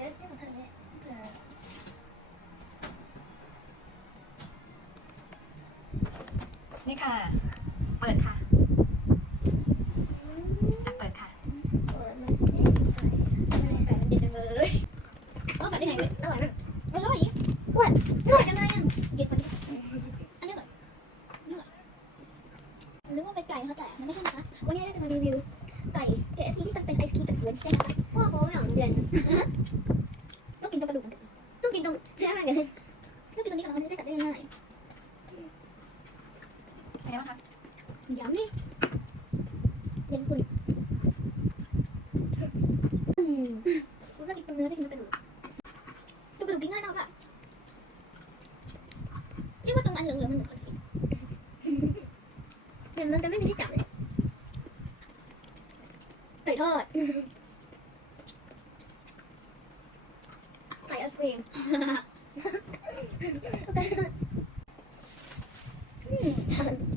นี่ค่ะ เปิดค่ะอะเปิดค่ะเปิดมาสิไก่ไก่มันเด็ดจังเลยว่าไก่ได้ไงอร่อยมากอร่อยอีกอ้วนอร่อยกันไงอะเด็ดกว่านี้อันนี้อร่อยอันนี้อร่อยนึกว่าเป็นไก่เขาแต่มันไม่ใช่นะคะ วันนี้เราจะมารีวิวไก่ KFC ที่มันเป็นไอศครีมแบบสวนเส้นนะคะพ่อเขาอย่างเด่น กินตรงกระดูกต้องกินตรงใช่ไหมเนี่ยต้องกินตรงนี้ก่อนมันจะได้กัดได้ง่ายเป็นไงบ้างคะยำนี่เย็นคุณอืมคุณก็กินตรงเนื้อจะกินตรงกระดูกตรงกระดูกกินง่ายมากค่ะยิ่งว่าตรงอันเหลืองๆมันเหมือนคอนฟิตแต่มันจะไม่มีที่จับเลยไก่ทอด cream. hmm.